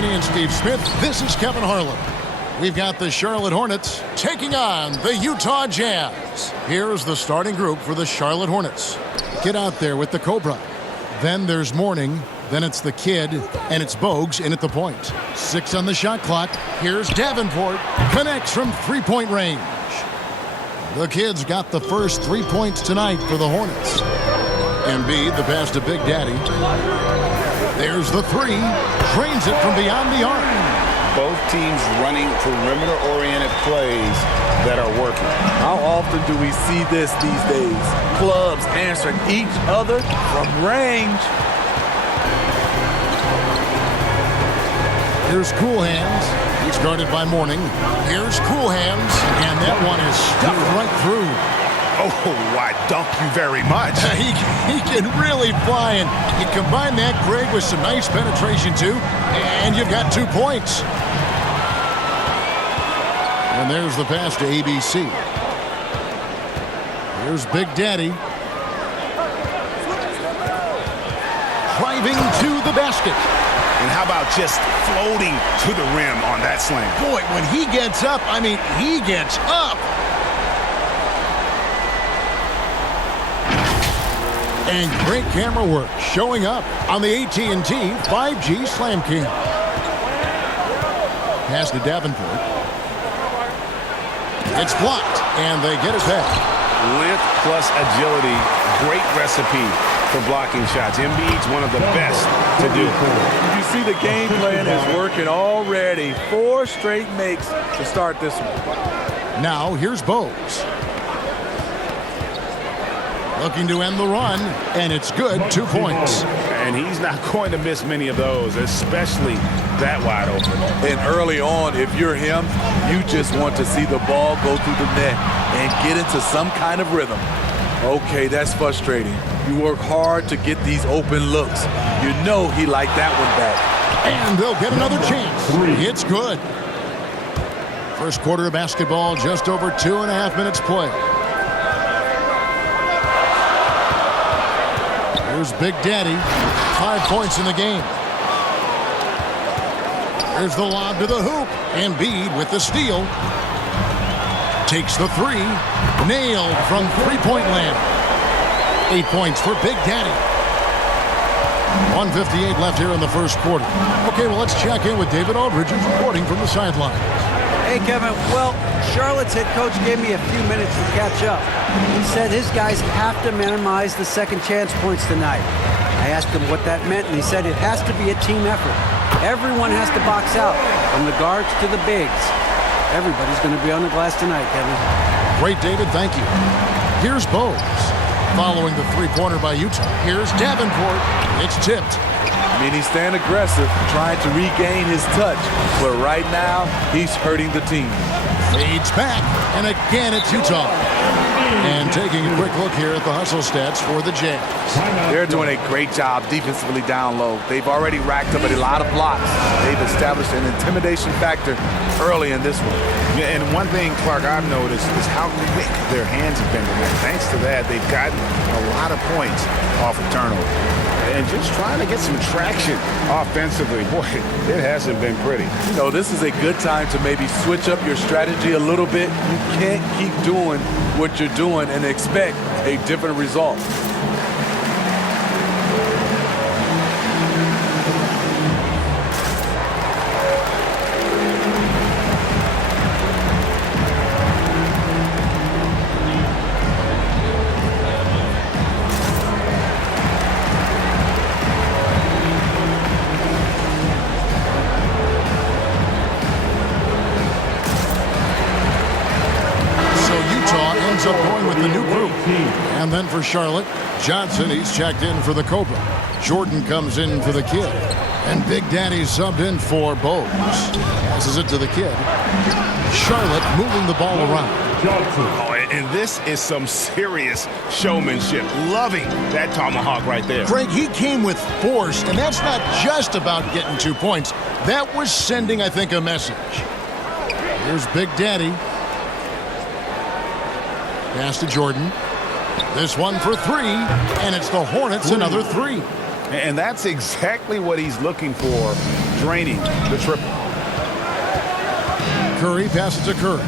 Anthony and Steve Smith. This is Kevin Harlan. We've got the Charlotte Hornets taking on the Utah Jazz. Here's the starting group for the Charlotte Hornets. Get out there with the Cobra. Then there's Mourning. Then it's the Kid. And it's Bogues in at the point. 6 on the shot clock. Here's Davenport. Connects from three-point range. The Kid's got the first 3 points tonight for the Hornets. Embiid, the pass to Big Daddy. There's the three. Drains it from beyond the arc. Both teams running perimeter-oriented plays that are working. How often do we see this these days? Clubs answering each other from range. Here's Cool Hands. He's guarded by Mourning. Here's Cool Hands. And that one is stuffed right through. Oh, I dunk you very much. He can really fly, and you combine that, Greg, with some nice penetration, too, and you've got 2 points. And there's the pass to ABC. Here's Big Daddy. Driving to the basket. And how about just floating to the rim on that slam? Boy, when he gets up, I mean, he gets up. And great camera work showing up on the AT&T 5G Slam King. Pass to Davenport. It's blocked, and they get it back. Length plus agility, great recipe for blocking shots. Embiid's one of the best to do. You see the game plan is working already. 4 straight makes to start this one. Now here's Bogues. Looking to end the run, and it's good. 2 points. And he's not going to miss many of those, especially that wide open. And early on, if you're him, you just want to see the ball go through the net and get into some kind of rhythm. Okay, that's frustrating. You work hard to get these open looks. You know he liked that one back. And they'll get another chance. It's good. First quarter of basketball, just over 2.5 minutes play. Here's Big Daddy. 5 points in the game. Here's the lob to the hoop. Embiid with the steal. Takes the three. Nailed from three-point land. 8 points for Big Daddy. 1:58 left here in the first quarter. Okay, well, let's check in with David Aldridge, who's reporting from the sideline. Hey, Kevin. Well, Charlotte's head coach gave me a few minutes to catch up. He said his guys have to minimize the second chance points tonight. I asked him what that meant, and he said it has to be a team effort. Everyone has to box out, from the guards to the bigs. Everybody's going to be on the glass tonight, Kevin. Great, David. Thank you. Here's Bogues. Following the three-pointer by Utah. Here's Davenport. It's tipped. I mean, he's staying aggressive, trying to regain his touch. But right now, he's hurting the team. Fades back, and again it's Utah. And taking a quick look here at the hustle stats for the Jazz. They're doing a great job defensively down low. They've already racked up a lot of blocks. They've established an intimidation factor early in this one. Yeah, and one thing, Clark, I've noticed is how quick their hands have been. And thanks to that, they've gotten a lot of points off of turnover. And just trying to get some traction offensively. Boy, it hasn't been pretty. You know, this is a good time to maybe switch up your strategy a little bit. You can't keep doing what you're doing and expect a different result. Up going with the new group. And then for Charlotte, Johnson, he's checked in for the Cobra. Jordan comes in for the Kid. And Big Daddy subbed in for Bogues. Passes it to the Kid. Charlotte moving the ball around. Oh, and this is some serious showmanship. Loving that tomahawk right there. Greg, he came with force, and that's not just about getting 2 points. That was sending, I think, a message. Here's Big Daddy. Pass to Jordan. This one for three, and it's the Hornets another three. And that's exactly what he's looking for draining the triple. Curry passes to Curry.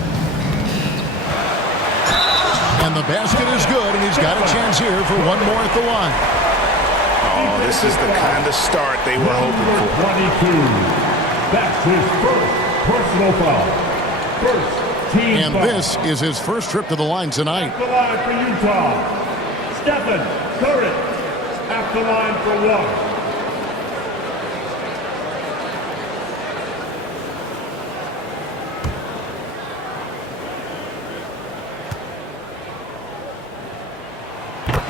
And the basket is good, and he's got a chance here for one more at the line. Oh, this is the kind of start they were hoping for. 22. That's his first personal foul. First team And foul. this is his first trip to the line tonight. At the line for Utah, Stephen Curry. At the line for one.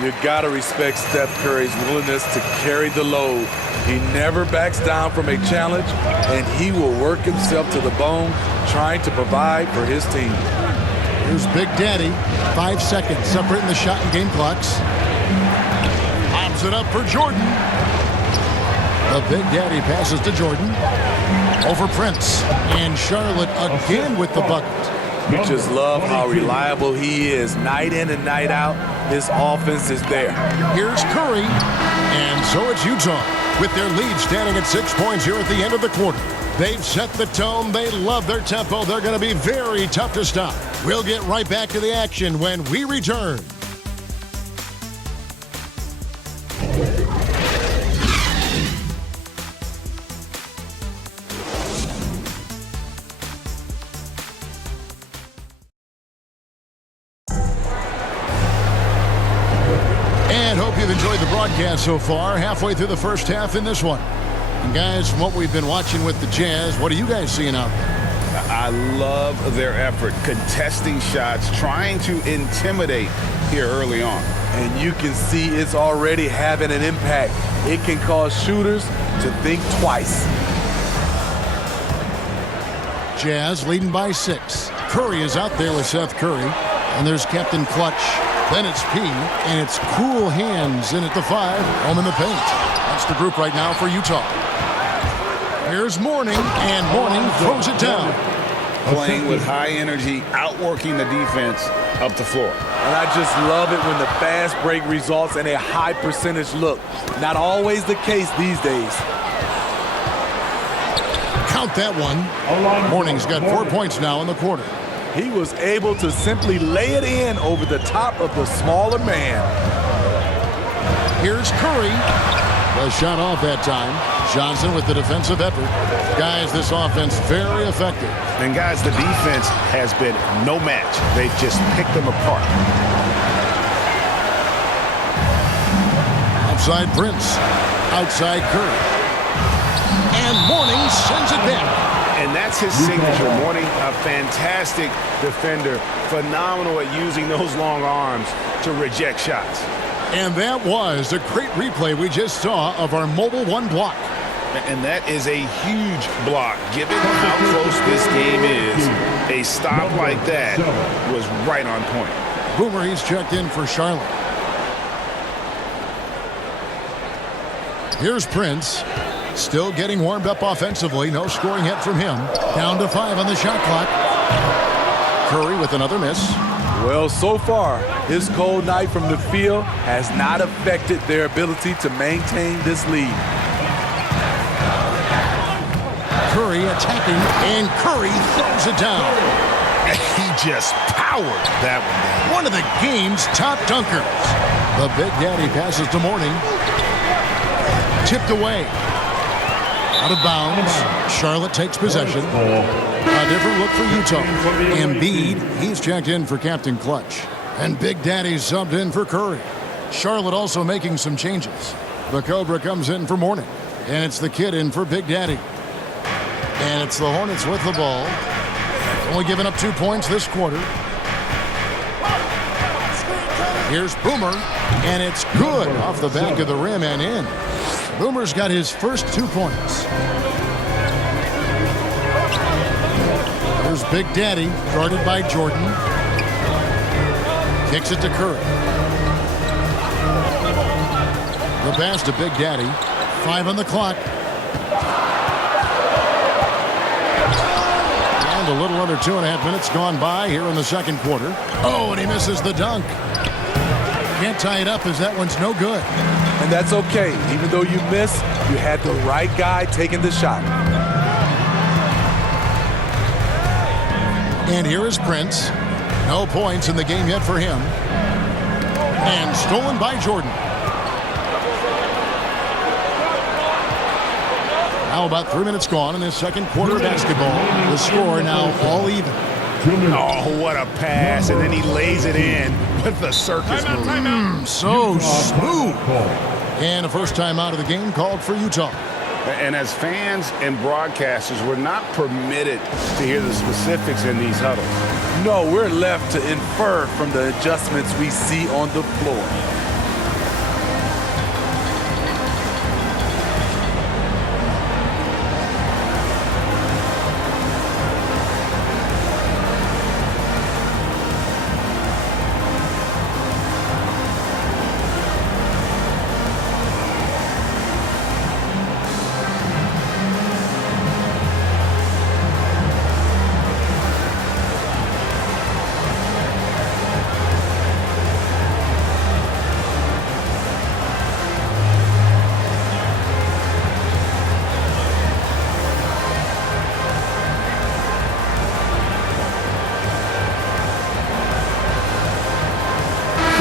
You gotta respect Steph Curry's willingness to carry the load. He never backs down from a challenge, and he will work himself to the bone trying to provide for his team. Here's Big Daddy. 5 seconds separating the shot and game clocks. Lobs it up for Jordan. The Big Daddy passes to Jordan. Over Prince. And Charlotte again with the bucket. We just love how reliable he is. Night in and night out, his offense is there. Here's Curry. And so it's Utah with their lead standing at 6 points here at the end of the quarter. They've set the tone. They love their tempo. They're going to be very tough to stop. We'll get right back to the action when we return. And hope you've enjoyed the broadcast so far. Halfway through the first half in this one. And guys, from what we've been watching with the Jazz, what are you guys seeing out there? I love their effort, contesting shots, trying to intimidate here early on. And you can see it's already having an impact. It can cause shooters to think twice. Jazz leading by 6. Curry is out there with Seth Curry. And there's Captain Clutch. Then it's P. And it's Cool Hands in at the 5. Home in the paint. That's the group right now for Utah. Here's Mourning. And Mourning throws it down. Playing with high energy, outworking the defense up the floor. And I just love it when the fast break results in a high percentage look. Not always the case these days. Count that one. Mourning's got 4 points now in the quarter. He was able to simply lay it in over the top of the smaller man. Here's Curry. The shot off that time. Johnson with the defensive effort. Guys, this offense very effective. And guys, the defense has been no match. They've just picked them apart. Outside Prince. Outside Curry. And Mourning sends it back. And that's his signature. Mourning, a fantastic defender. Phenomenal at using those long arms to reject shots. And that was a great replay we just saw of our Mobile One block. And that is a huge block. Given how close this game is, a stop like that was right on point. Boomer, he's checked in for Charlotte. Here's Prince. Still getting warmed up offensively. No scoring hit from him. Down to 5 on the shot clock. Curry with another miss. Well, so far, his cold night from the field has not affected their ability to maintain this lead. Curry attacking, and Curry throws it down. He just powered that one. One of the game's top dunkers. The Big Daddy passes to Mourning. Tipped away. Out of bounds. Charlotte takes possession. A different look for Utah. Embiid, he's checked in for Captain Clutch. And Big Daddy subbed in for Curry. Charlotte also making some changes. The Cobra comes in for Mourning. And it's the kid in for Big Daddy. And it's the Hornets with the ball. Only giving up 2 points this quarter. Here's Boomer. And it's good off the back of the rim and in. Boomer's got his first 2 points. There's Big Daddy, guarded by Jordan. Kicks it to Curry. The pass to Big Daddy. 5 on the clock. And a little under 2.5 minutes gone by here in the second quarter. Oh, and he misses the dunk. Can't tie it up as that one's no good. And that's okay. Even though you missed, you had the right guy taking the shot. And here is Prince. No points in the game yet for him. And stolen by Jordan. Now about 3 minutes gone in this second quarter of basketball. The score now all even. Oh, what a pass. And then he lays it in with the circus move. So smooth. And a first time out of the game called for Utah. And as fans and broadcasters, we're not permitted to hear the specifics in these huddles. No, we're left to infer from the adjustments we see on the floor.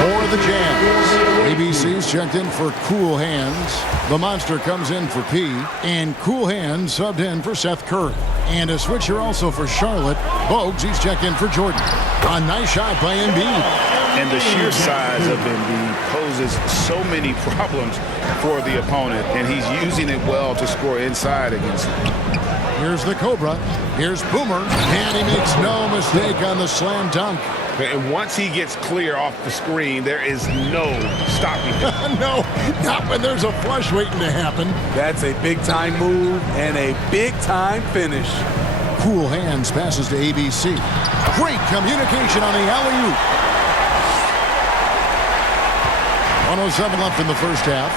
For the Jazz, ABC's checked in for Cool Hands. The Monster comes in for P. And Cool Hands subbed in for Seth Curry. And a switcher also for Charlotte. Bogues, he's checked in for Jordan. A nice shot by Embiid. And the sheer size of Embiid poses so many problems for the opponent, and he's using it well to score inside against him. Here's the Cobra. Here's Boomer. And he makes no mistake on the slam dunk. And once he gets clear off the screen, there is no stopping him. No, not when there's a flush waiting to happen. That's a big-time move and a big-time finish. Cool Hands passes to ABC. Great communication on the alley-oop. 1:07 left in the first half.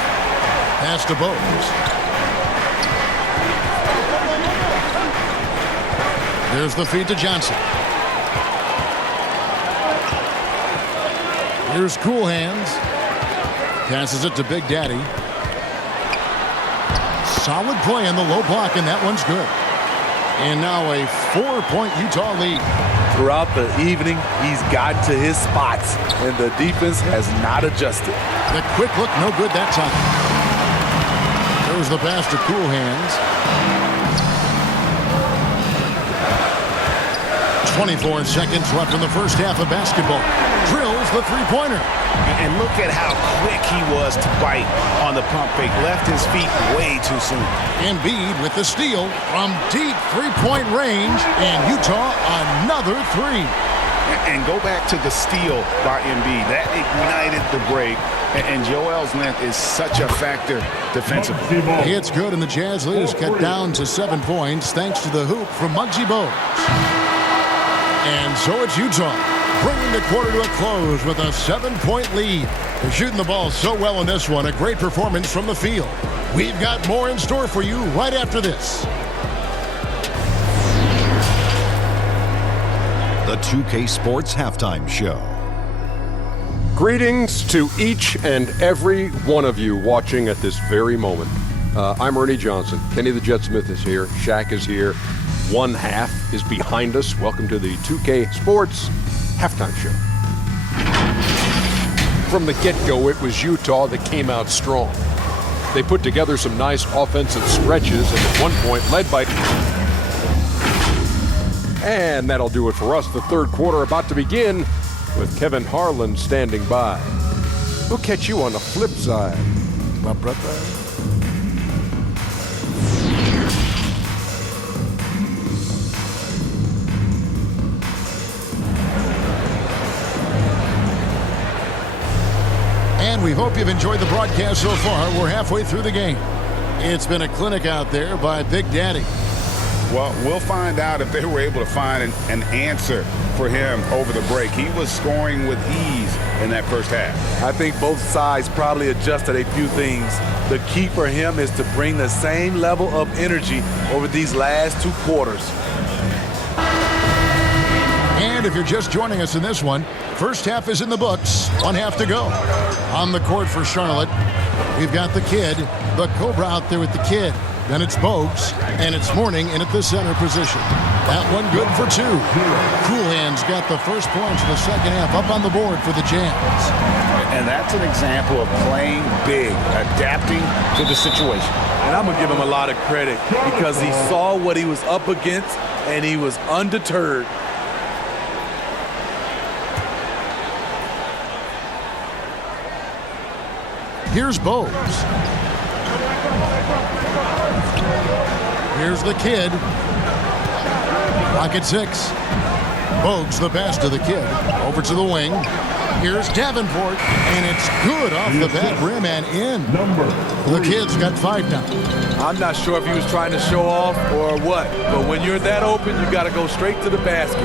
Pass to Bogues. There's the feed to Johnson. Here's Cool Hands. Passes it to Big Daddy. Solid play in the low block, and that one's good. And now a 4-point Utah lead. Throughout the evening, he's gotten to his spots, and the defense has not adjusted. The quick look, no good that time. There's the pass to Cool Hands. 24 seconds left in the first half of basketball. Drills the three-pointer. And look at how quick he was to bite on the pump fake. Left his feet way too soon. Embiid with the steal from deep three-point range. And Utah another three. And go back to the steal by Embiid. That ignited the break. And Joel's length is such a factor defensively. It's good, and the Jazz lead is cut down to 7 points thanks to the hoop from Muggsy Bogues. And so it's Utah bringing the quarter to a close with a 7-point lead. They're shooting the ball so well in this one. A great performance from the field. We've got more in store for you right after this. The 2K Sports Halftime Show. Greetings to each and every one of you watching at this very moment. I'm Ernie Johnson. Kenny the Jet Smith is here. Shaq is here. One half is behind us. Welcome to the 2K Sports Halftime Show. From the get-go, it was Utah that came out strong. They put together some nice offensive stretches and at one point led by... And that'll do it for us. The third quarter about to begin with Kevin Harlan standing by. We'll catch you on the flip side. My brother. And we hope you've enjoyed the broadcast so far. We're halfway through the game. It's been a clinic out there by Big Daddy. Well, we'll find out if they were able to find an answer for him over the break. He was scoring with ease in that first half. I think both sides probably adjusted a few things. The key for him is to bring the same level of energy over these last two quarters. And if you're just joining us in this one, first half is in the books. One half to go. On the court for Charlotte, we've got the kid, the Cobra out there with the kid. Then it's Bogues, and it's Mourning in at the center position. That one good for 2. Coolhand's got the first points of the second half up on the board for the Jazz. And that's an example of playing big, adapting to the situation. And I'm going to give him a lot of credit because he saw what he was up against, and he was undeterred. Here's Bogues. Here's the kid. Pocket 6. Bogues the pass to the kid. Over to the wing. Here's Davenport. And it's good off the back rim and in. The kid's got 5 now. I'm not sure if he was trying to show off or what, but when you're that open, you got to go straight to the basket.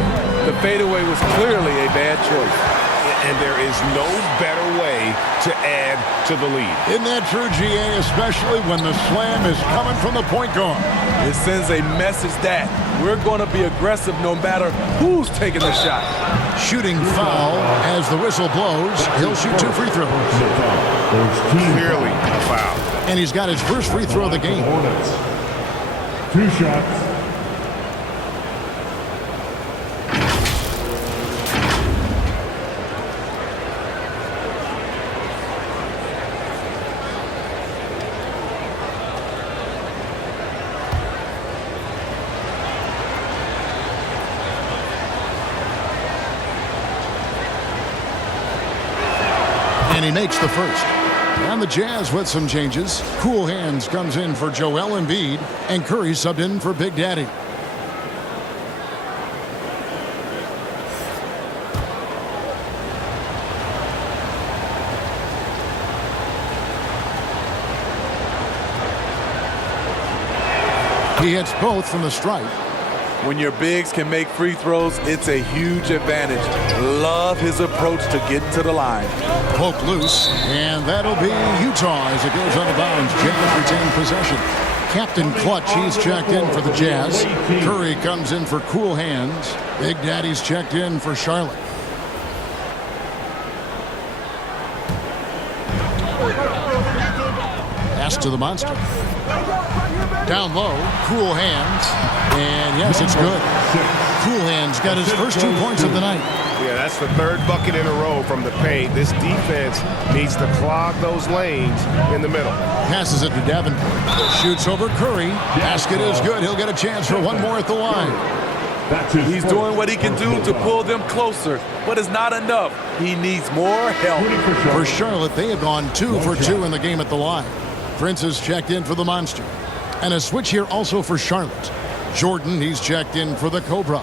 The fadeaway was clearly a bad choice. And there is no better way to add to the lead. Isn't that true, GA, especially when the slam is coming from the point guard? It sends a message that we're going to be aggressive no matter who's taking the shot. Shooting foul as the whistle blows. He'll shoot 2 free throws. Clearly a foul. And he's got his first free throw of the game. 2 shots. And he makes the first. And the Jazz with some changes. Coolhands comes in for Joel Embiid, and Curry subbed in for Big Daddy. He hits both from the stripe. When your bigs can make free throws, it's a huge advantage. Love his approach to get to the line. Poke loose, and that'll be Utah as it goes out of bounds. Jazz retain possession. Captain Clutch, he's checked in for the Jazz. Curry comes in for Cool Hands. Big Daddy's checked in for Charlotte. Pass to the monster. Down low, Cool Hands, and yes, it's good. Cool Hands got his first 2 points of the night. Yeah, that's the 3rd bucket in a row from the paint. This defense needs to clog those lanes in the middle. Passes it to Davenport. Shoots over Curry. Basket is good. He'll get a chance for one more at the line. He's doing what he can do to pull them closer, but it's not enough. He needs more help. For Charlotte, they have gone 2 for 2 in the game at the line. Prince is checked in for the Monster. And a switch here also for Charlotte. Jordan, he's checked in for the Cobra.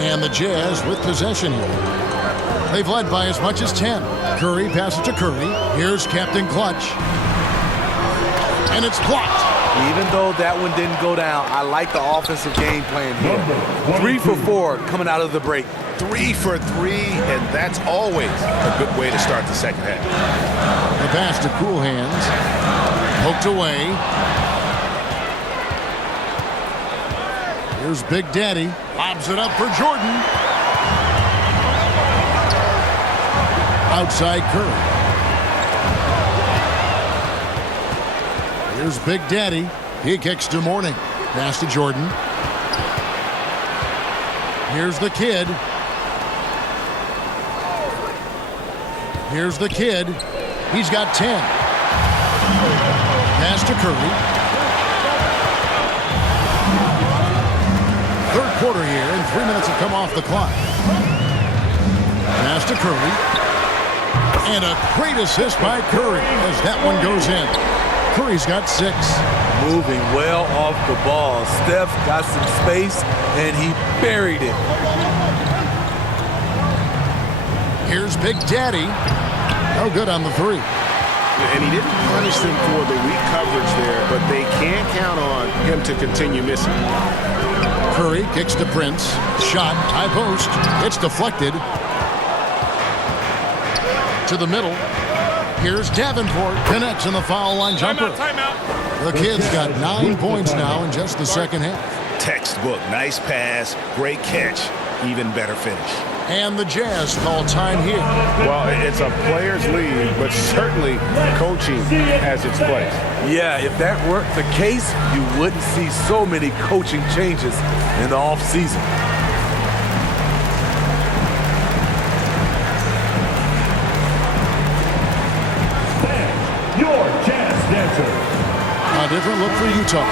And the Jazz with possession here. They've led by as much as 10. Curry passes to Curry. Here's Captain Clutch. And it's blocked. Even though that one didn't go down, I like the offensive game plan here. 3 for 4 coming out of the break. 3 for 3, and that's always a good way to start the second half. The pass to Cool Hands. Poked away. Here's Big Daddy. Lobs it up for Jordan. Outside Curry. Here's Big Daddy. He kicks to Mourning. Pass to Jordan. Here's the kid. Here's the kid. He's got 10. Pass to Curry. Third quarter here, and 3 minutes have come off the clock. Pass to Curry. And a great assist by Curry as that one goes in. Curry's got 6. Moving well off the ball. Steph got some space, and he buried it. Here's Big Daddy. No good on the 3. And he didn't punish them for the weak coverage there, but they can't count on him to continue missing. Curry kicks to Prince. Shot, high post. It's deflected. To the middle. Here's Davenport. Connects in the foul line jumper. The Kid's got 9 points now in just the second half. Textbook. Nice pass. Great catch. Even better finish. And the Jazz call time here. Well, it's a players' league, but certainly coaching has its place. Yeah, if that weren't the case, you wouldn't see so many coaching changes in the offseason. Your Jazz dancer. A different look for Utah.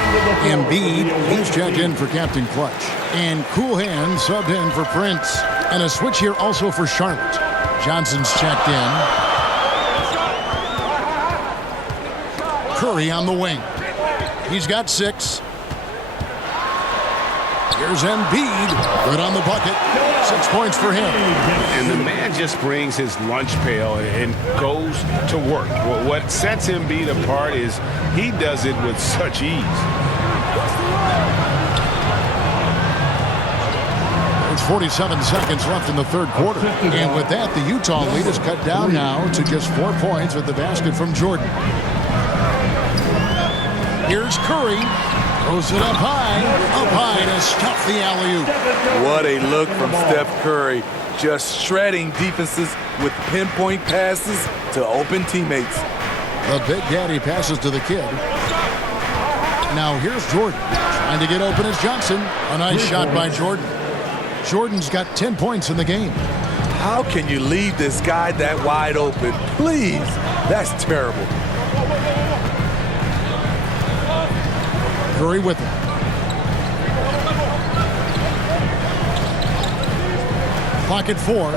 Embiid, he's checked in for Captain Clutch. And Cool Hand subbed in for Prince. And a switch here also for Charlotte. Johnson's checked in. Curry on the wing. He's got 6. Here's Embiid. Good on the bucket. 6 points for him. And the man just brings his lunch pail and goes to work. Well, what sets Embiid apart is he does it with such ease. There's 47 seconds left in the third quarter. And with that, the Utah lead is cut down now to just 4 points with the basket from Jordan. Here's Curry. Throws it up high to stuff the alley-oop. What a look from Steph Curry. Just shredding defenses with pinpoint passes to open teammates. The Big Daddy passes to the Kid. Now here's Jordan. Trying to get open as Johnson. A nice shot by Jordan. Jordan's got 10 points in the game. How can you leave this guy that wide open? Please. That's terrible. Curry with him. Clock at 4.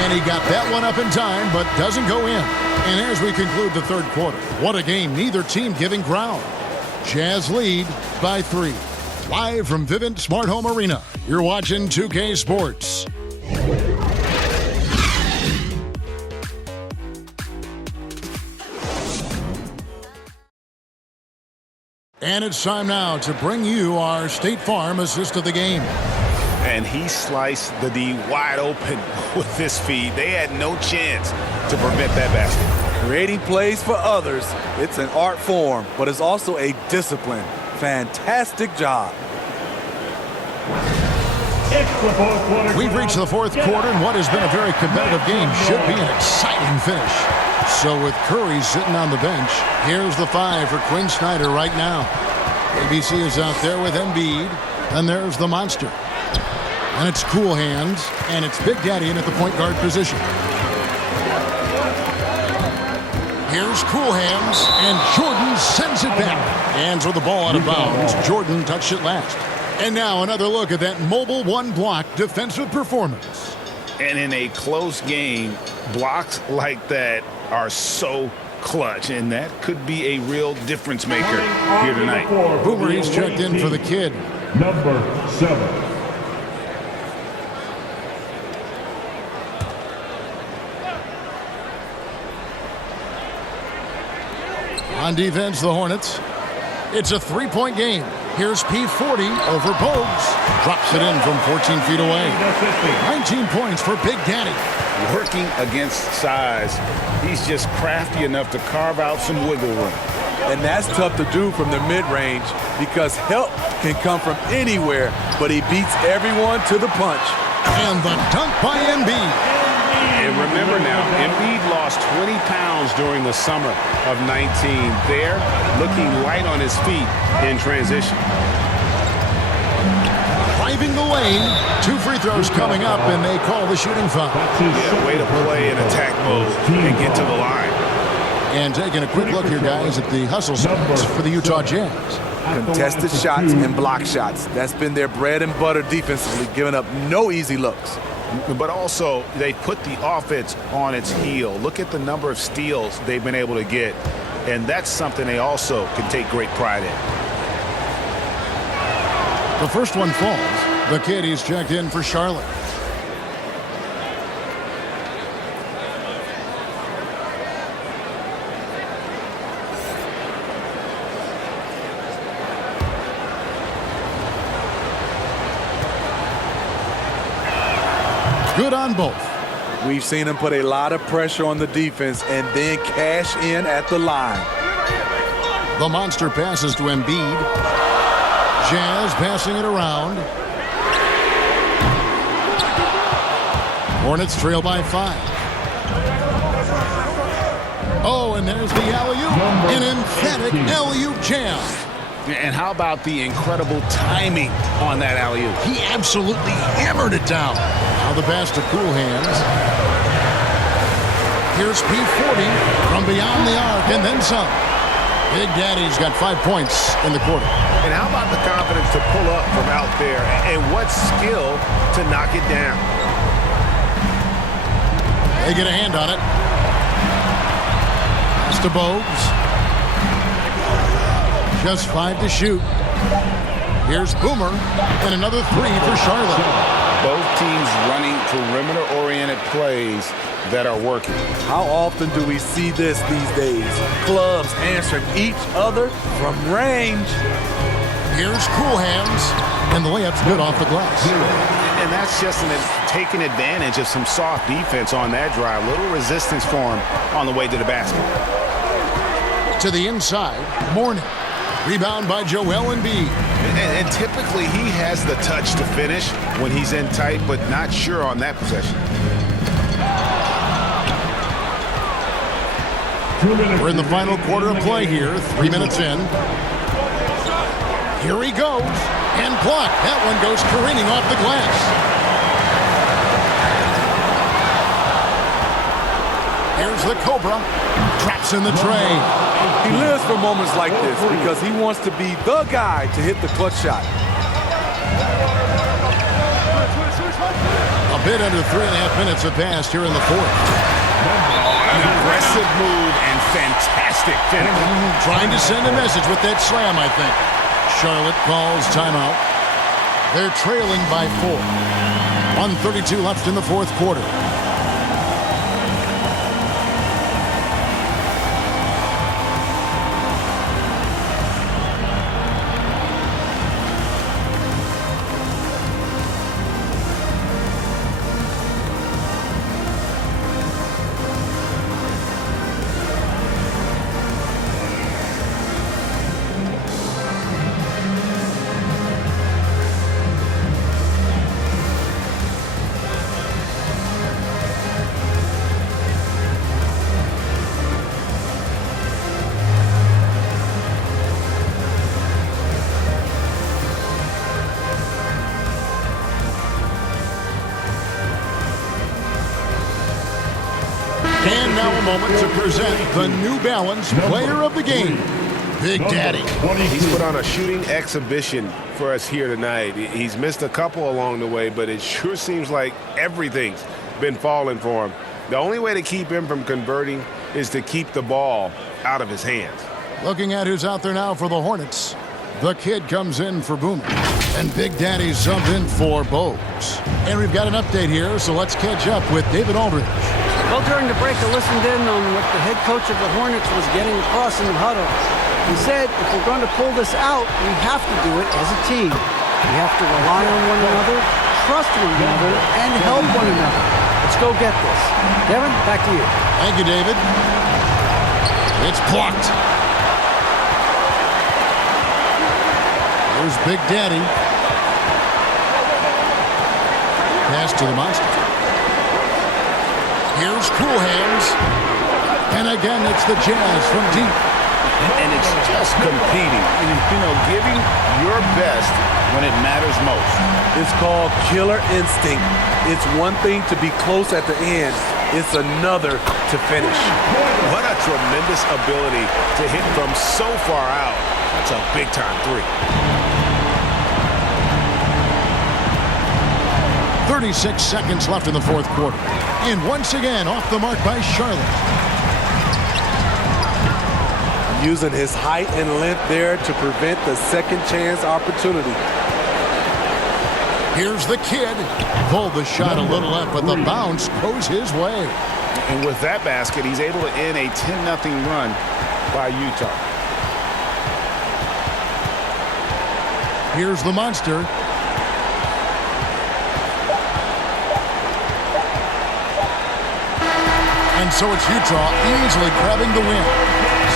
And he got that one up in time, but doesn't go in. And as we conclude the third quarter, what a game. Neither team giving ground. Jazz lead by 3. Live from Vivint Smart Home Arena, you're watching 2K Sports. And it's time now to bring you our State Farm assist of the game. And he sliced the D wide open with this feed. They had no chance to prevent that basket. Creating plays for others, it's an art form, but it's also a discipline. Fantastic job. We've reached the fourth quarter, and what has been a very competitive game should be an exciting finish. So with Curry sitting on the bench, here's the 5 for Quinn Snyder right now. ABC is out there with Embiid, and there's the monster. And it's Cool Hands, and it's Big Daddy in at the point guard position. Here's Cool Hands, and Jordan sends it back. Hands with the ball out of bounds. Jordan touched it last. And now another look at that mobile one-block defensive performance. And in a close game, blocks like that are so clutch, and that could be a real difference maker here tonight. Boomer, he's checked in for the Kid. Number 7. On defense, the Hornets. It's a 3-point game. Here's P40 over Bogues. Drops it in from 14 feet away. 19 points for Big Daddy. Working against size, he's just crafty enough to carve out some wiggle room. And that's tough to do from the mid-range because help can come from anywhere, but he beats everyone to the punch. And the dunk by Embiid. And remember now, Embiid lost 20 pounds during the summer of 19. There, looking light on his feet in transition. Driving the lane. 2 free throws coming up, and they call the shooting foul. Yeah, way to play in attack mode and get to the line. And taking a quick look here, guys, at the hustle spots for the Utah Jazz. Contested shots and block shots. That's been their bread and butter defensively, giving up no easy looks. But also, they put the offense on its heel. Look at the number of steals they've been able to get. And that's something they also can take great pride in. The first one falls. The Kid, he's checked in for Charlotte. good on both. We've seen him put a lot of pressure on the defense and then cash in at the line. The monster passes to Embiid. Jazz passing it around. Hornets trail by 5. Oh, and there's the alley-oop. An emphatic alley-oop jam. And how about the incredible timing on that alley-oop? He absolutely hammered it down. Now the pass to Cool Hands. Here's P40 from beyond the arc and then some. Big Daddy's got 5 points in the quarter. And how about the confidence to pull up from out there? And what skill to knock it down? They get a hand on it. Pass to Bogues. Just 5 to shoot. Here's Boomer and another 3 for Charlotte. Both teams running perimeter-oriented plays that are working. How often do we see this these days? Clubs answering each other from range. Here's Cool Hands, and the layup's good off the glass. And that's just taking advantage of some soft defense on that drive. Little resistance for him on the way to the basket. To the inside, Mourning. Rebound by Joel Embiid. And typically he has the touch to finish when he's in tight, but not sure on that possession. We're in the final quarter of play here, 3 minutes in. Here he goes, and blocked. That one goes careening off the glass. Here's the Cobra, traps in the tray. He lives for moments like this because he wants to be the guy to hit the clutch shot. A bit under 3.5 minutes have passed here in the fourth. An aggressive move and fantastic finish. Trying to send a message with that slam, I think. Charlotte calls timeout. They're trailing by 4. 1:32 left in the fourth quarter. And now a moment to present the New Balance Player of the Game, Big Daddy. He's put on a shooting exhibition for us here tonight. He's missed a couple along the way, but it sure seems like everything's been falling for him. The only way to keep him from converting is to keep the ball out of his hands. Looking at who's out there now for the Hornets. The kid comes in for Boomer. And Big Daddy subbed in for Bogues. And we've got an update here, so let's catch up with David Aldridge. Well, during the break, I listened in on what the head coach of the Hornets was getting across in the huddle. He said, if we're going to pull this out, we have to do it as a team. We have to rely on one another, trust one another, and help one another. Let's go get this. Devin, back to you. Thank you, David. It's blocked. Here's Big Daddy. Pass to the monster. Here's Cool Hands. And again, it's the Jazz from deep. And it's just competing. Giving your best when it matters most. It's called killer instinct. It's one thing to be close at the end. It's another to finish. What a tremendous ability to hit from so far out. That's a big-time three. 36 seconds left in the fourth quarter. And once again, off the mark by Charlotte. Using his height and length there to prevent the second chance opportunity. Here's the kid. Pulled the shot a little up, but the bounce goes his way. And with that basket, he's able to end a 10-0 run by Utah. Here's the monster. And so it's Utah easily grabbing the win.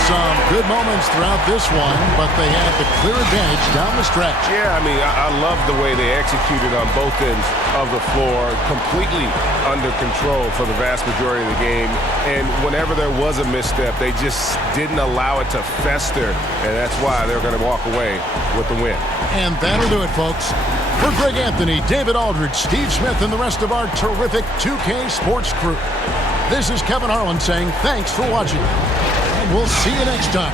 Some good moments throughout this one, but they had the clear advantage down the stretch. Yeah, I mean, I love the way they executed on both ends of the floor, completely under control for the vast majority of the game. And whenever there was a misstep, they just didn't allow it to fester, and that's why they're going to walk away with the win. And that'll do it, folks. For Greg Anthony, David Aldridge, Steve Smith, and the rest of our terrific 2K Sports crew, this is Kevin Harlan saying thanks for watching. And we'll see you next time.